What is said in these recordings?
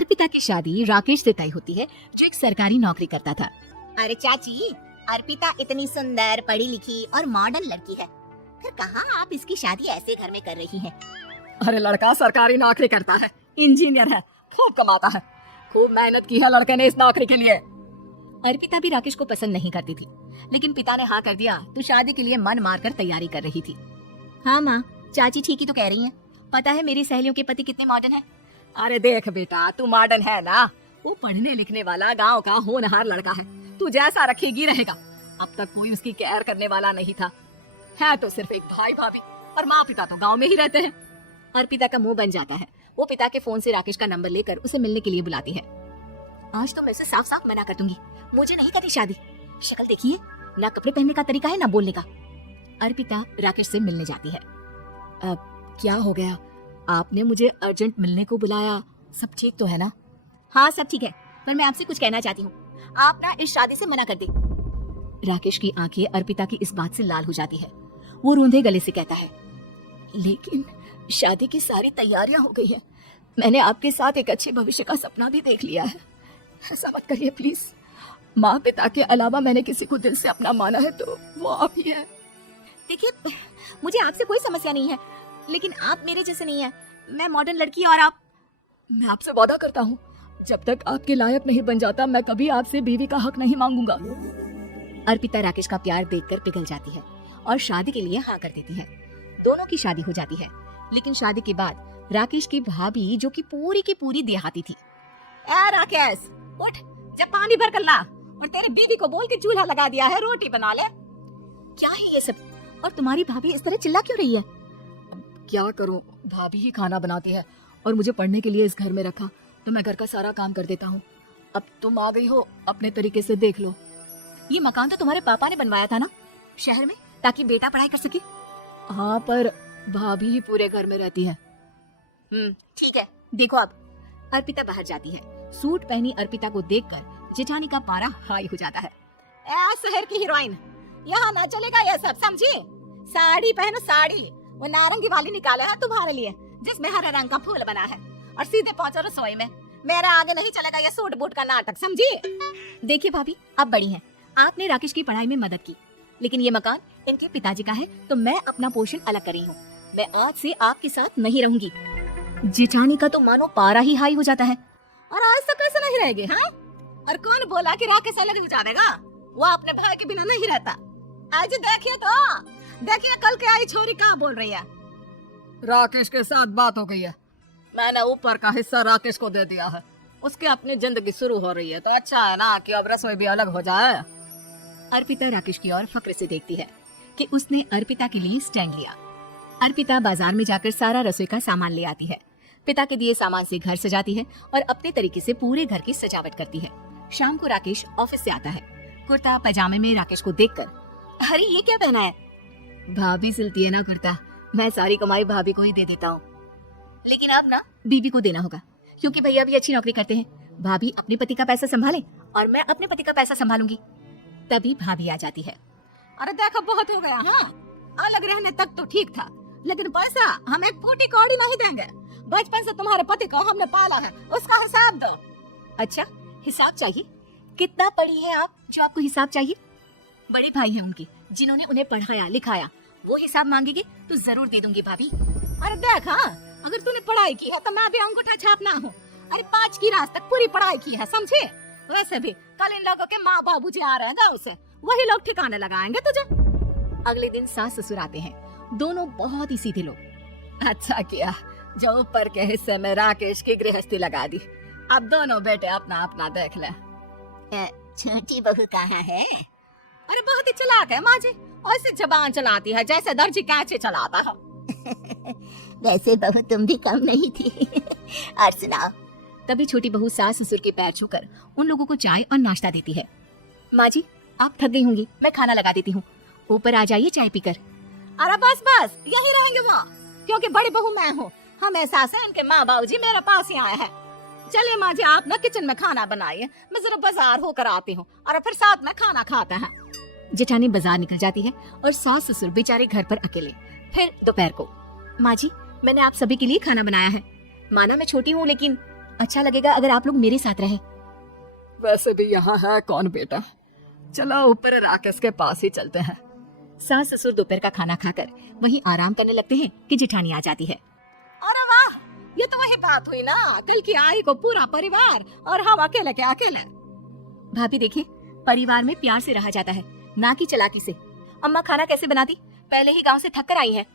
अर्पिता की शादी राकेश से तय होती है, जो एक सरकारी नौकरी करता था। अरे चाची, अर्पिता इतनी सुंदर, पढ़ी लिखी और मॉडर्न लड़की है, फिर कहाँ आप इसकी शादी ऐसे घर में कर रही हैं? अरे लड़का सरकारी नौकरी करता है, इंजीनियर है, खूब कमाता है, खूब मेहनत की है लड़के ने इस नौकरी के लिए। अर्पिता भी राकेश को पसंद नहीं करती थी, लेकिन पिता ने हाँ कर दिया तो शादी के लिए मन मारकर तैयारी कर रही थी। हाँ माँ, चाची ठीक ही तो कह रही हैं। पता है मेरी सहेलियों के पति कितने मॉडर्न हैं। अरे देख बेटा, तू मॉडर्न है ना, वो पढ़ने लिखने वाला गांव का होनहार लड़का है, तू जैसा रखेगी रहेगा। अब तक कोई उसकी केयर करने वाला नहीं था, है तो सिर्फ एक भाई भाभी, और माँ पिता तो गांव में ही रहते हैं। अर्पिता का मुंह बन जाता है। वो पिता के फोन से राकेश का नंबर लेकर उसे मिलने के लिए बुलाती है। आज तो मैं उसे साफ साफ मना कर दूंगी, मुझे नहीं करनी शादी। शक्ल देखिए, ना कपड़े पहनने का तरीका है ना बोलने का। अर्पिता राकेश से मिलने जाती है। अब क्या हो गया, आपने मुझे अर्जेंट मिलने को बुलाया, सब ठीक तो है ना? हाँ सब ठीक है, पर मैं आपसे कुछ कहना चाहती हूँ, आप ना इस शादी से मना कर दे। राकेश की आंखें अर्पिता की इस बात से लाल हो जाती है। वो रूंधे गले से कहता है, लेकिन शादी की सारी तैयारियां हो गई हैं। मैंने आपके साथ एक अच्छे भविष्य का सपना भी देख लिया है। ऐसा मत करिए प्लीज। माँ पिता के अलावा मैंने किसी को दिल से अपना माना है तो वो आप ही है। देखिए, मुझे आपसे कोई समस्या नहीं है, लेकिन आप मेरे जैसे नहीं है। मैं मॉडर्न लड़की और आप। मैं आपसे वादा करता हूँ, जब तक आपके लायक नहीं बन जाता मैं कभी आपसे बीवी का हक नहीं मांगूंगा। अर्पिता राकेश का प्यार देखकर पिघल जाती है और शादी के लिए हाँ कर देती है। दोनों की शादी हो जाती है, लेकिन शादी के बाद राकेश की भाभी, जो कि पूरी की पूरी देहाती थी, ए राकेश, उठ, जब पानी भर कर ला, और तेरे बीवी को बोल के चूल्हा लगा दिया है, रोटी बना ले। क्या है ये सब? और तुम्हारी भाभी इस तरह चिल्ला क्यों रही है? क्या करूं, भाभी ही खाना बनाती है और मुझे पढ़ने के लिए इस घर में रखा तो मैं घर का सारा काम कर देता हूँ। अब तुम आ गई हो, अपने तरीके से देख लो। ये मकान तो तुम्हारे पापा ने बनवाया था ना शहर में, ताकि बेटा पढ़ाई कर सके। हाँ, पर भाभी ही पूरे घर में रहती है। ठीक है, देखो अब। अर्पिता बाहर जाती है। सूट पहनी अर्पिता को देखकर जेठानी का पारा हाई हो जाता है। ए शहर की हीरोइन, यहाँ ना चलेगा ये सब, समझी? साड़ी पहनो साड़ी, वो नारंगी वाली निकाले है तुम्हारे लिए, जिसमें हरे रंग का फूल बना है, और सीधे पहुंचो रसोई में। मेरे आगे नहीं चलेगा ये सूट बूट का नाटक, समझी? देखिए भाभी, आप बड़ी हैं, आपने राकेश की पढ़ाई में मदद की, लेकिन ये मकान इनके पिताजी का है तो मैं अपना पोर्शन अलग कर रही हूँ। मैं आज से आपके साथ नहीं रहूंगी। जेठानी का तो मानो पारा ही हाई हो जाता है। और आज तक कैसे नहीं रहेगी? हाँ, और कौन बोला कि राकेश अलग हो जाएगा? वो अपने भाई के बिना नहीं रहता। आज देखिए तो, देखिए कल के आई छोरी कहाँ बोल रही है। राकेश के साथ बात हो गई है, मैंने ऊपर का हिस्सा राकेश को दे दिया है, उसकी अपनी जिंदगी शुरू हो रही है, तो अच्छा है ना कि अब रसोई भी अलग हो जाए। अर्पिता राकेश की ओर फक्र से देखती है कि उसने अर्पिता के लिए स्टैंड लिया। अर्पिता बाजार में जाकर सारा रसोई का सामान ले आती है। पिता के दिए सामान से घर सजाती है और अपने तरीके से पूरे घर की सजावट करती है। शाम को राकेश ऑफिस से आता है। कुर्ता पजामे में राकेश को देखकर, अरे ये क्या पहना है? भाभी सिलती है ना कुर्ता, मैं सारी कमाई भाभी को ही दे देता हूँ। लेकिन अब ना बीबी को देना होगा, क्योंकि भैया भी अच्छी नौकरी करते हैं। भाभी अपने पति का पैसा संभाले और मैं अपने पति का पैसा संभालूंगी। तभी भाभी आ जाती है। अरे देखो, बहुत हो गया। हाँ, अलग रहने तक तो ठीक था, लेकिन पैसा हम एक फूटी कौड़ी नहीं देंगे। बचपन से तुम्हारे पति को हमने पाला है, उसका हिसाब दो। अच्छा, हिसाब चाहिए? कितना पढ़ी है आप जो आपको हिसाब चाहिए? बड़े भाई हैं उनके, जिन्होंने उन्हें पढ़ाया लिखाया, वो हिसाब मांगेंगे तो जरूर दे दूंगी भाभी। अरे देख, अगर तूने पढ़ाई की है तो मैं भी अंगूठा छापना हूँ। अरे 5 की क्लास तक पूरी पढ़ाई की है, समझे? वैसे भी कल इन लोगों के माँ बाबू जी आ रहे हैं गाँव से, वही लोग ठिकाने लगाएंगे तुझे। अगले दिन सास ससुर आते हैं, दोनों बहुत ही सीधे लोग। अच्छा किया जो ऊपर के हिस्से में राकेश की गृहस्थी लगा दी, अब दोनों बेटे अपना अपना देख ले। छोटी बहू कहाँ है? अरे बहुत ही चालाक है माँ जी, ऐसे जबान चलाती है जैसे दर्जी कैंची चलाता है। वैसे बहू तुम भी कम नहीं थी। और सुनाओ। तभी छोटी बहू सास ससुर के पैर छूकर उन लोगों को चाय और नाश्ता देती है। माँ जी, आप थक गई होंगी, मैं खाना लगा देती हूँ, ऊपर आ जाइए चाय पीकर। अरे बस बस, यही रहेंगे वहाँ, क्योंकि बड़ी बहू मैं हूँ। हमेशा से इनके माँ बाबू जी मेरे पास ही आए हैं। चलिए माँ जी, आप ना किचन में खाना बनाइए, मैं जरा बाजार होकर आती हूँ, और फिर साथ में खाना खाते हैं। जेठानी बाजार निकल जाती है और सास ससुर बेचारे घर पर अकेले। फिर दोपहर को, माँ जी, मैंने आप सभी के लिए खाना बनाया है। माना मैं छोटी हूँ, लेकिन अच्छा लगेगा अगर आप लोग मेरे साथ रहे। वैसे भी यहाँ है कौन बेटा, चलो ऊपर राकेश के पास ही चलते हैं। सास ससुर दोपहर का खाना खाकर वहीं आराम करने लगते हैं कि जेठानी आ जाती है। अरे वाह, ये तो वही बात हुई ना, कल की आई को पूरा परिवार और हम अकेले के अकेले। भाभी देखिए, परिवार में प्यार से रहा जाता है, ना कि चालाकी से। अम्मा खाना कैसे बनाती, पहले ही गांव से थक कर आई है।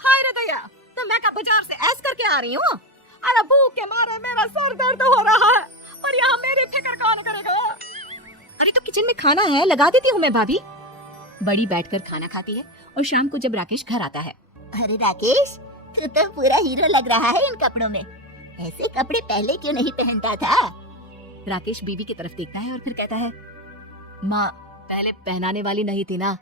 हाय रे दया, तो मैं का बाजार से ऐस करके आ रही हूँ। अरे भूख के मारे मेरा सर दर्द हो रहा है, पर यहाँ मेरी फिक्र कौन करेगा। अरे तो किचन में खाना है, लगा देती हूँ मैं। भाभी बड़ी बैठकर खाना खाती है और शाम को जब राकेश घर आता है। अरे राकेश, तू तो पूरा हीरो लग रहा है इन कपड़ों में। ऐसे कपड़े पहले क्यों नहीं पहनता था? राकेश बीवी की तरफ देखता है और फिर कहता है, माँ पहले पहनाने वाली नहीं थी ना।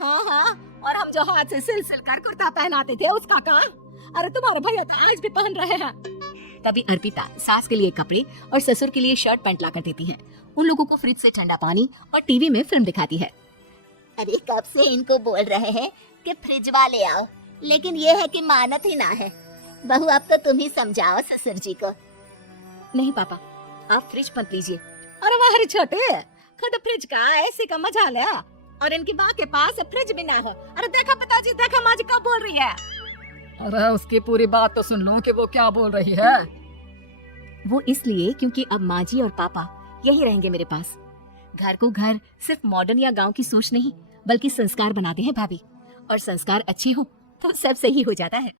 हाँ हाँ, और हम जो हाथ से सिल सिल कर कुर्ता पहनाते थे उसका काम। अरे तुम्हारे भैया तो आज भी पहन रहे हैं। तभी अर्पिता सास के लिए कपड़े और ससुर के लिए शर्ट पैंट लाकर देती है। उन लोगों को फ्रिज से ठंडा पानी और टीवी में फिल्म दिखाती है। अरे कब से इनको बोल रहे हैं कि फ्रिज वाले आओ, लेकिन ये है कि मानत ही ना है। बहू अब तो तुम ही समझाओ ससुर जी को। नहीं पापा, आप फ्रिज मत लीजिए। अरे वाह रे छोटे, खुद फ्रिज का ऐसे का मजा ले, और इनकी माँ के पास फ्रिज भी ना हो। अरे देखा पिताजी, देखा माँ जी कब बोल रही है। अरे उसकी पूरी बात तो सुन लूं कि वो क्या बोल रही है। वो इसलिए क्योंकि अब माँ जी और पापा यही रहेंगे मेरे पास। घर को घर सिर्फ मॉडर्न या गांव की सोच नहीं, बल्कि संस्कार बनाते हैं भाभी, और संस्कार अच्छे हो तो सब सही हो जाता है।